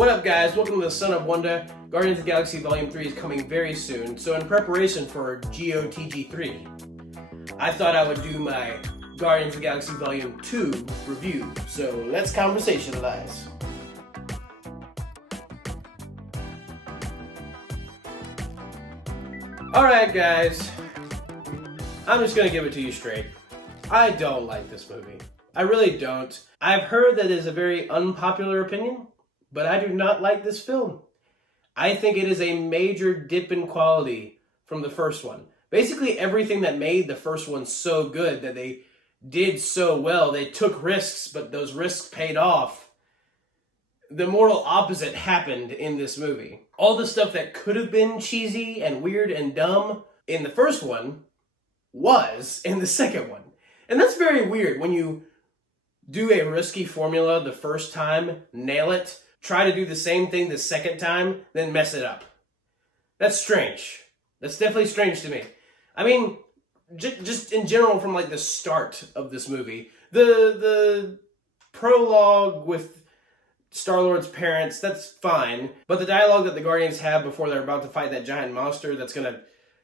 What up, guys? Welcome to the Son of Wonder. Guardians of the Galaxy Volume 3 is coming very soon, so in preparation for GOTG3, I thought I would do my Guardians of the Galaxy Volume 2 review, so let's conversationalize. Alright, guys. I'm just gonna give it to you straight. I don't like this movie. I really don't. I've heard that it is a very unpopular opinion, but I do not like this film. I think it is a major dip in quality from the first one. Basically everything that made the first one so good, that they did so well, they took risks, but those risks paid off. The mortal opposite happened in this movie. All the stuff that could have been cheesy and weird and dumb in the first one was in the second one. And that's very weird when you do a risky formula the first time, nail it, try to do the same thing the second time, then mess it up. That's strange. That's definitely strange to me. I mean, just in general from like the start of this movie, the prologue with Star-Lord's parents, that's fine. But the dialogue that the Guardians have before they're about to fight that giant monster that's gonna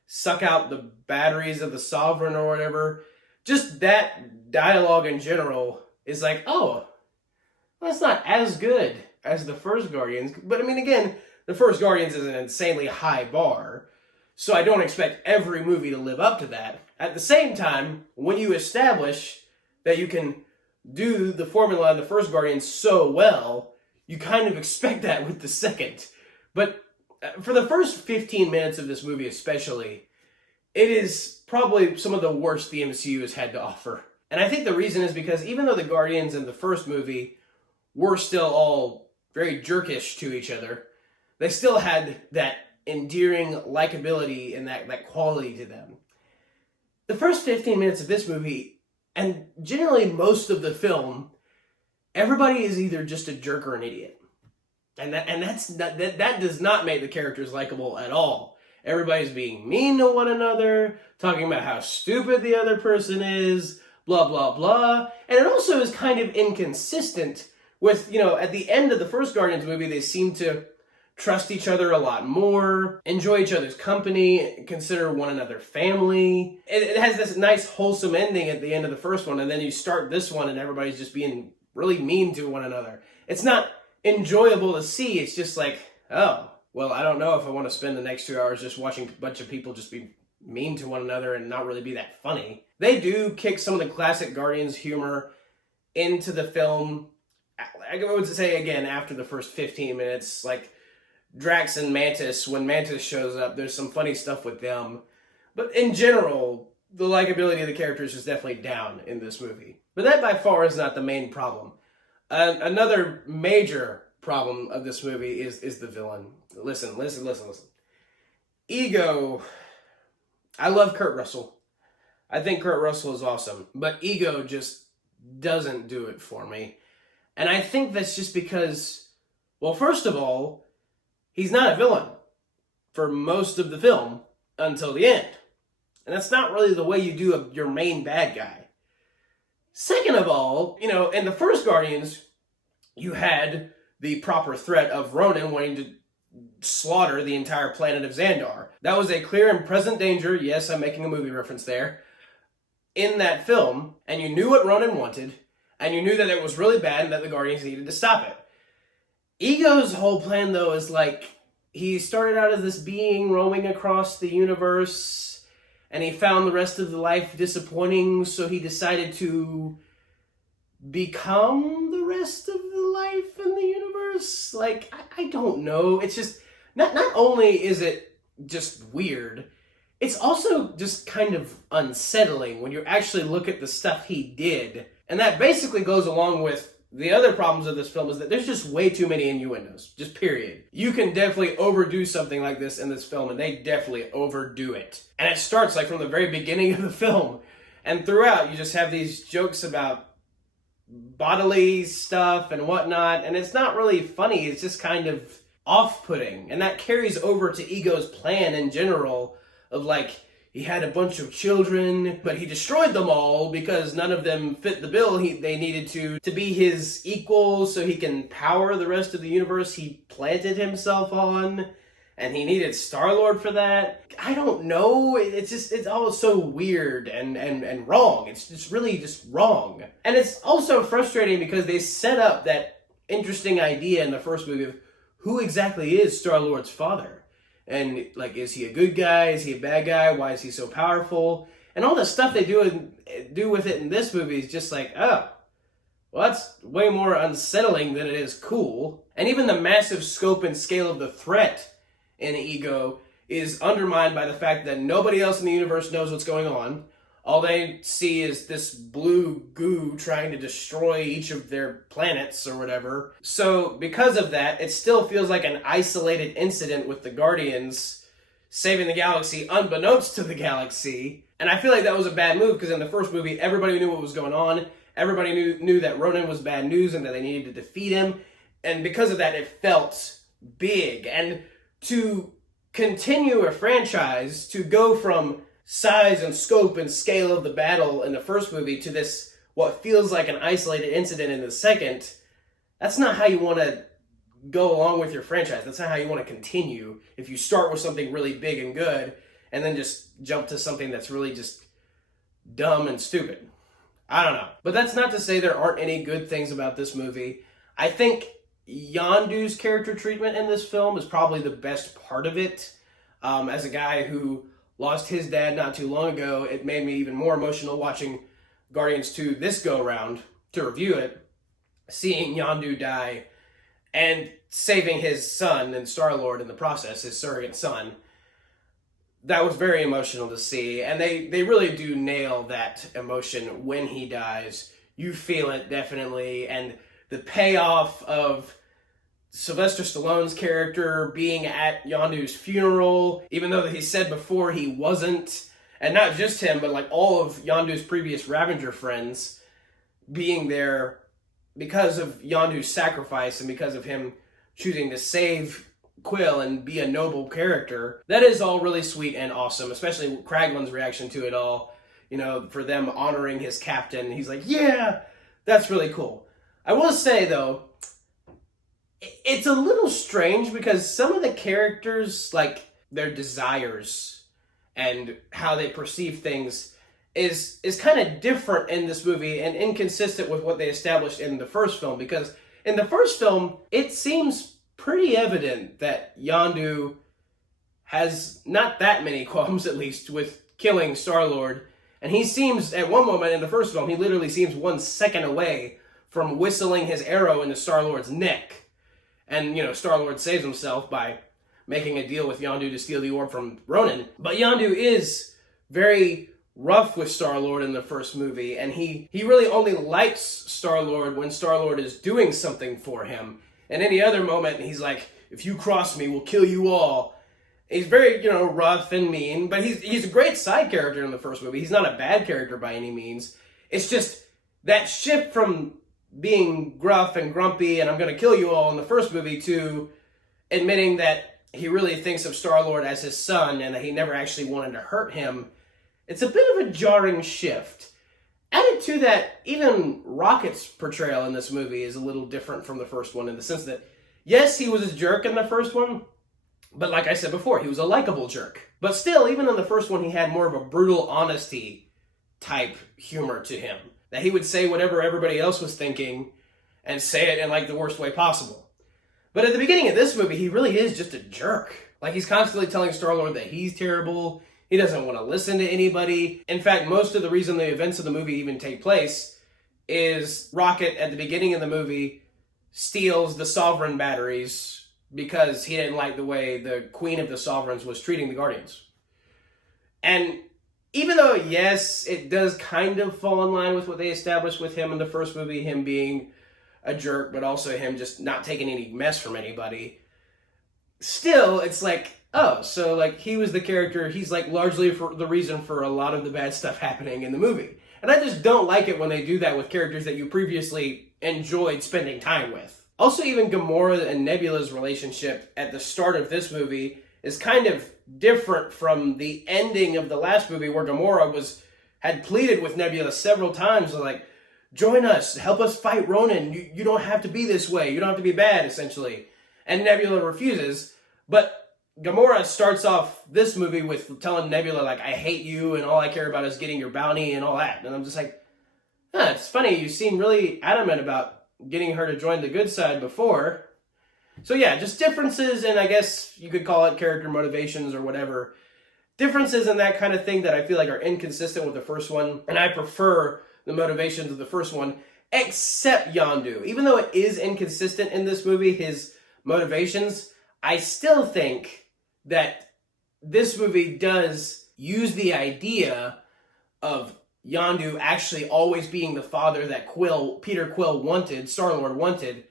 suck out the batteries of the Sovereign or whatever, just that dialogue in general is like, oh, that's not as good as the first Guardians. But I mean, again, the first Guardians is an insanely high bar, so I don't expect every movie to live up to that. At the same time, when you establish that you can do the formula of the first Guardians so well, you kind of expect that with the second. But for the first 15 minutes of this movie especially, it is probably some of the worst the MCU has had to offer. And I think the reason is because even though the Guardians in the first movie were still all very jerkish to each other, they still had that endearing likability and that quality to them. The first 15 minutes of this movie, and generally most of the film, everybody is either just a jerk or an idiot. And that does not make the characters likable at all. Everybody's being mean to one another, talking about how stupid the other person is, blah, blah, blah. And it also is kind of inconsistent with, at the end of the first Guardians movie, they seem to trust each other a lot more, enjoy each other's company, consider one another family. It has this nice wholesome ending at the end of the first one, and then you start this one and everybody's just being really mean to one another. It's not enjoyable to see. It's just like, oh, well, I don't know if I want to spend the next 2 hours just watching a bunch of people just be mean to one another and not really be that funny. They do kick some of the classic Guardians humor into the film. I would say, again, after the first 15 minutes, like Drax and Mantis, when Mantis shows up, there's some funny stuff with them. But in general, the likability of the characters is definitely down in this movie. But that by far is not the main problem. Another major problem of this movie is the villain. Listen. Ego. I love Kurt Russell. I think Kurt Russell is awesome. But Ego just doesn't do it for me. And I think that's just because, well, first of all, he's not a villain for most of the film until the end. And that's not really the way you do your main bad guy. Second of all, in the first Guardians, you had the proper threat of Ronan wanting to slaughter the entire planet of Xandar. That was a clear and present danger, yes, I'm making a movie reference there, in that film, and you knew what Ronan wanted, and you knew that it was really bad and that the Guardians needed to stop it. Ego's whole plan, though, is like, he started out as this being roaming across the universe, and he found the rest of the life disappointing, so he decided to become the rest of the life in the universe. Like, I don't know. It's just, not only is it just weird, it's also just kind of unsettling when you actually look at the stuff he did. And that basically goes along with the other problems of this film, is that there's just way too many innuendos. Just period. You can definitely overdo something like this in this film, and they definitely overdo it. And it starts like from the very beginning of the film. And throughout, you just have these jokes about bodily stuff and whatnot, and it's not really funny. It's just kind of off-putting. And that carries over to Ego's plan in general of like, he had a bunch of children, but he destroyed them all because none of them fit the bill. They needed to be his equals so he can power the rest of the universe. He planted himself on, and he needed Star-Lord for that. I don't know. It's all so weird and wrong. It's just really just wrong. And it's also frustrating because they set up that interesting idea in the first movie of who exactly is Star-Lord's father. And, like, is he a good guy? Is he a bad guy? Why is he so powerful? And all the stuff they do with it in this movie is just like, oh, well, that's way more unsettling than it is cool. And even the massive scope and scale of the threat in Ego is undermined by the fact that nobody else in the universe knows what's going on. All they see is this blue goo trying to destroy each of their planets or whatever. So because of that, it still feels like an isolated incident with the Guardians saving the galaxy unbeknownst to the galaxy. And I feel like that was a bad move because in the first movie, everybody knew what was going on. Everybody knew that Ronan was bad news and that they needed to defeat him. And because of that, it felt big. And to continue a franchise, to go from size and scope and scale of the battle in the first movie to this, what feels like an isolated incident in the second, that's not how you want to go along with your franchise. That's not how you want to continue if you start with something really big and good and then just jump to something that's really just dumb and stupid. I don't know. But that's not to say there aren't any good things about this movie. I think Yondu's character treatment in this film is probably the best part of it. As a guy who lost his dad not too long ago, it made me even more emotional watching Guardians 2 this go-round to review it, seeing Yondu die and saving his son and Star-Lord in the process, his surrogate son. That was very emotional to see, and they really do nail that emotion when he dies. You feel it, definitely, and the payoff of Sylvester Stallone's character being at Yondu's funeral, even though he said before he wasn't, and not just him, but like all of Yondu's previous Ravager friends being there because of Yondu's sacrifice and because of him choosing to save Quill and be a noble character. That is all really sweet and awesome, especially Kraglin's reaction to it all, you know, for them honoring his captain. He's like, yeah, that's really cool. I will say, though, it's a little strange because some of the characters, like their desires and how they perceive things is kind of different in this movie and inconsistent with what they established in the first film, because in the first film, it seems pretty evident that Yondu has not that many qualms, at least, with killing Star-Lord. And he seems, at one moment in the first film, he literally seems 1 second away from whistling his arrow into Star-Lord's neck. And, you know, Star-Lord saves himself by making a deal with Yondu to steal the orb from Ronan. But Yondu is very rough with Star-Lord in the first movie, and he really only likes Star-Lord when Star-Lord is doing something for him. And any other moment, he's like, if you cross me, we'll kill you all. He's very, you know, rough and mean, but he's a great side character in the first movie. He's not a bad character by any means. It's just that shift from being gruff and grumpy and I'm going to kill you all in the first movie to admitting that he really thinks of Star-Lord as his son and that he never actually wanted to hurt him. It's a bit of a jarring shift. Added to that, even Rocket's portrayal in this movie is a little different from the first one in the sense that, yes, he was a jerk in the first one, but like I said before, he was a likable jerk. But still, even in the first one, he had more of a brutal honesty type humor to him. That he would say whatever everybody else was thinking and say it in like the worst way possible. But at the beginning of this movie, he really is just a jerk. Like, he's constantly telling Star-Lord that he's terrible. He doesn't want to listen to anybody. In fact, most of the reason the events of the movie even take place is Rocket, at the beginning of the movie, steals the Sovereign batteries because he didn't like the way the Queen of the Sovereigns was treating the Guardians. And even though, yes, it does kind of fall in line with what they established with him in the first movie, him being a jerk, but also him just not taking any mess from anybody, still, it's like, oh, so like he was the character, he's like largely for the reason for a lot of the bad stuff happening in the movie. And I just don't like it when they do that with characters that you previously enjoyed spending time with. Also, even Gamora and Nebula's relationship at the start of this movie is kind of different from the ending of the last movie where Gamora had pleaded with Nebula several times, like, join us, help us fight Ronan, you don't have to be this way, you don't have to be bad, essentially. And Nebula refuses, but Gamora starts off this movie with telling Nebula, like, I hate you and all I care about is getting your bounty and all that. And I'm just like, it's funny, you seem really adamant about getting her to join the good side before. So yeah, just differences in, I guess you could call it character motivations or whatever. Differences in that kind of thing that I feel like are inconsistent with the first one. And I prefer the motivations of the first one, except Yondu. Even though it is inconsistent in this movie, his motivations, I still think that this movie does use the idea of Yondu actually always being the father that Peter Quill wanted, Star-Lord wanted.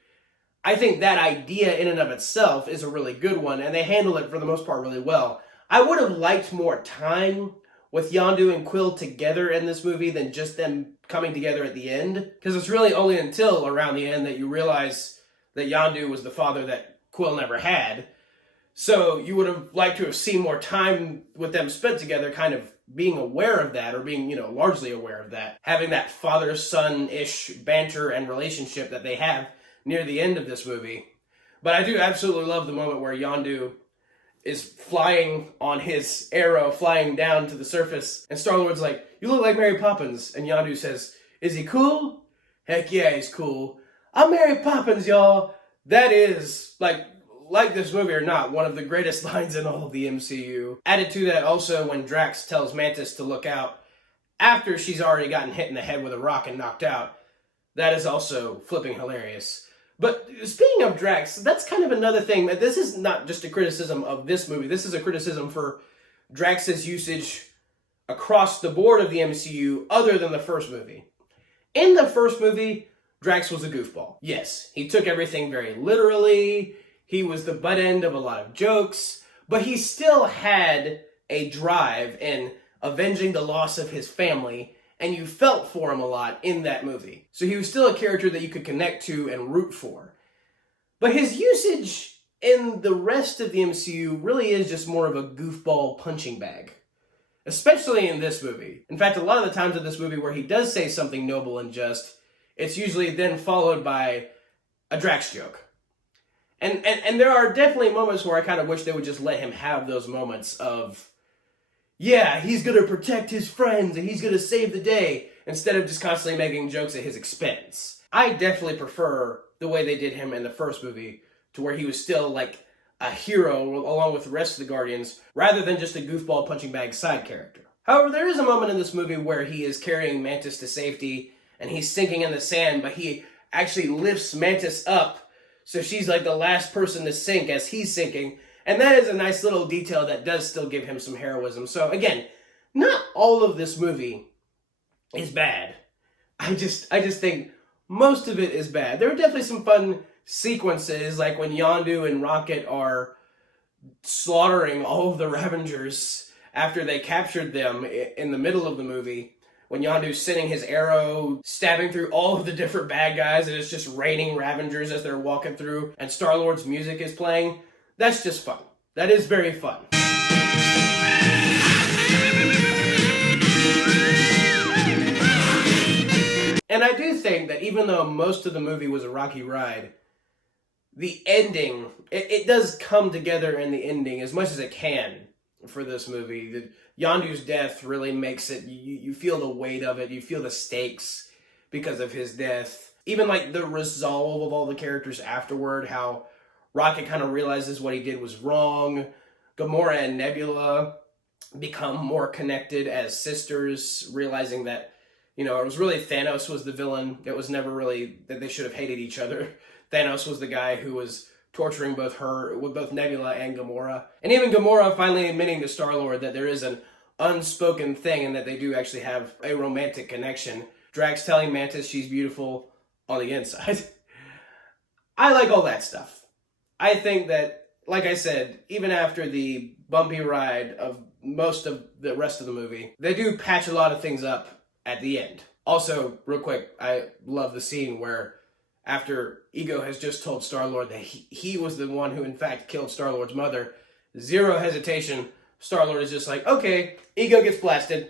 I think that idea in and of itself is a really good one, and they handle it for the most part really well. I would have liked more time with Yondu and Quill together in this movie than just them coming together at the end, because it's really only until around the end that you realize that Yondu was the father that Quill never had. So you would have liked to have seen more time with them spent together, kind of being aware of that, or being, largely aware of that. Having that father-son-ish banter and relationship that they have near the end of this movie. But I do absolutely love the moment where Yondu is flying on his arrow, flying down to the surface, and Star-Lord's like, you look like Mary Poppins. And Yondu says, is he cool? Heck yeah, he's cool. I'm Mary Poppins, y'all. That is, like this movie or not, one of the greatest lines in all of the MCU. Added to that also when Drax tells Mantis to look out after she's already gotten hit in the head with a rock and knocked out. That is also flipping hilarious. But speaking of Drax, that's kind of another thing. This is not just a criticism of this movie. This is a criticism for Drax's usage across the board of the MCU other than the first movie. In the first movie, Drax was a goofball. Yes, he took everything very literally. He was the butt end of a lot of jokes. But he still had a drive in avenging the loss of his family, and you felt for him a lot in that movie. So he was still a character that you could connect to and root for. But his usage in the rest of the MCU really is just more of a goofball punching bag. Especially in this movie. In fact, a lot of the times in this movie where he does say something noble and just, it's usually then followed by a Drax joke. And there are definitely moments where I kind of wish they would just let him have those moments of, yeah, he's going to protect his friends and he's going to save the day, instead of just constantly making jokes at his expense. I definitely prefer the way they did him in the first movie, to where he was still like a hero along with the rest of the Guardians, rather than just a goofball punching bag side character. However, there is a moment in this movie where he is carrying Mantis to safety and he's sinking in the sand, but he actually lifts Mantis up, so she's like the last person to sink as he's sinking. And that is a nice little detail that does still give him some heroism. So again, not all of this movie is bad. I just think most of it is bad. There are definitely some fun sequences, like when Yondu and Rocket are slaughtering all of the Ravengers after they captured them in the middle of the movie. When Yondu's sending his arrow, stabbing through all of the different bad guys, and it's just raining Ravengers as they're walking through, and Star-Lord's music is playing. That's just fun. That is very fun. And I do think that even though most of the movie was a rocky ride, the ending, it does come together in the ending as much as it can for this movie. Yondu's death really makes it, you feel the weight of it, you feel the stakes because of his death. Even like the resolve of all the characters afterward, how Rocket kind of realizes what he did was wrong. Gamora and Nebula become more connected as sisters, realizing that, it was really Thanos was the villain. It was never really that they should have hated each other. Thanos was the guy who was torturing both Nebula and Gamora. And even Gamora finally admitting to Star-Lord that there is an unspoken thing and that they do actually have a romantic connection. Drax telling Mantis she's beautiful on the inside. I like all that stuff. I think that, like I said, even after the bumpy ride of most of the rest of the movie, they do patch a lot of things up at the end. Also, real quick, I love the scene where after Ego has just told Star-Lord that he was the one who in fact killed Star-Lord's mother, zero hesitation, Star-Lord is just like, okay, Ego gets blasted,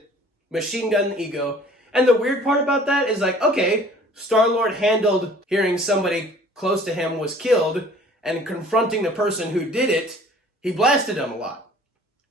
machine gun Ego. And the weird part about that is like, okay, Star-Lord handled hearing somebody close to him was killed, and confronting the person who did it, he blasted him a lot.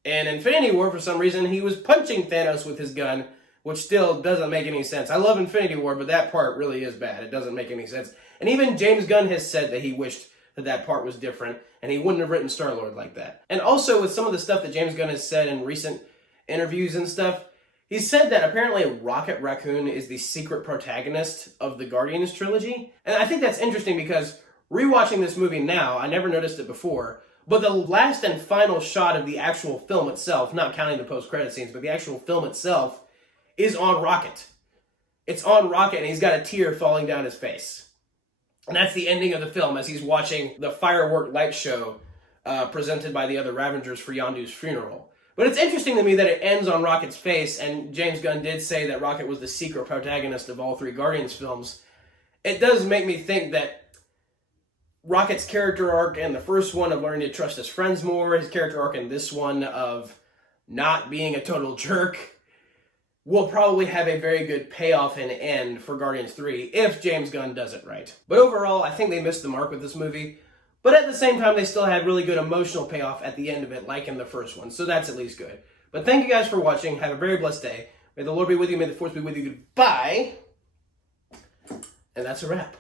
In Infinity War, for some reason, he was punching Thanos with his gun, which still doesn't make any sense. I love Infinity War, but that part really is bad. It doesn't make any sense. And even James Gunn has said that he wished that part was different, and he wouldn't have written Star-Lord like that. And also, with some of the stuff that James Gunn has said in recent interviews and stuff, he said that apparently Rocket Raccoon is the secret protagonist of the Guardians trilogy. And I think that's interesting because rewatching this movie now, I never noticed it before, but the last and final shot of the actual film itself, not counting the post-credit scenes, but the actual film itself, is on Rocket. It's on Rocket, and he's got a tear falling down his face. And that's the ending of the film as he's watching the firework light show presented by the other Ravengers for Yondu's funeral. But it's interesting to me that it ends on Rocket's face, and James Gunn did say that Rocket was the secret protagonist of all three Guardians films. It does make me think that Rocket's character arc in the first one of learning to trust his friends more, his character arc in this one of not being a total jerk, will probably have a very good payoff and end for Guardians 3 if James Gunn does it right. But overall, I think they missed the mark with this movie. But at the same time, they still had really good emotional payoff at the end of it, like in the first one. So that's at least good. But thank you guys for watching. Have a very blessed day. May the Lord be with you. May the Force be with you. Goodbye. And that's a wrap.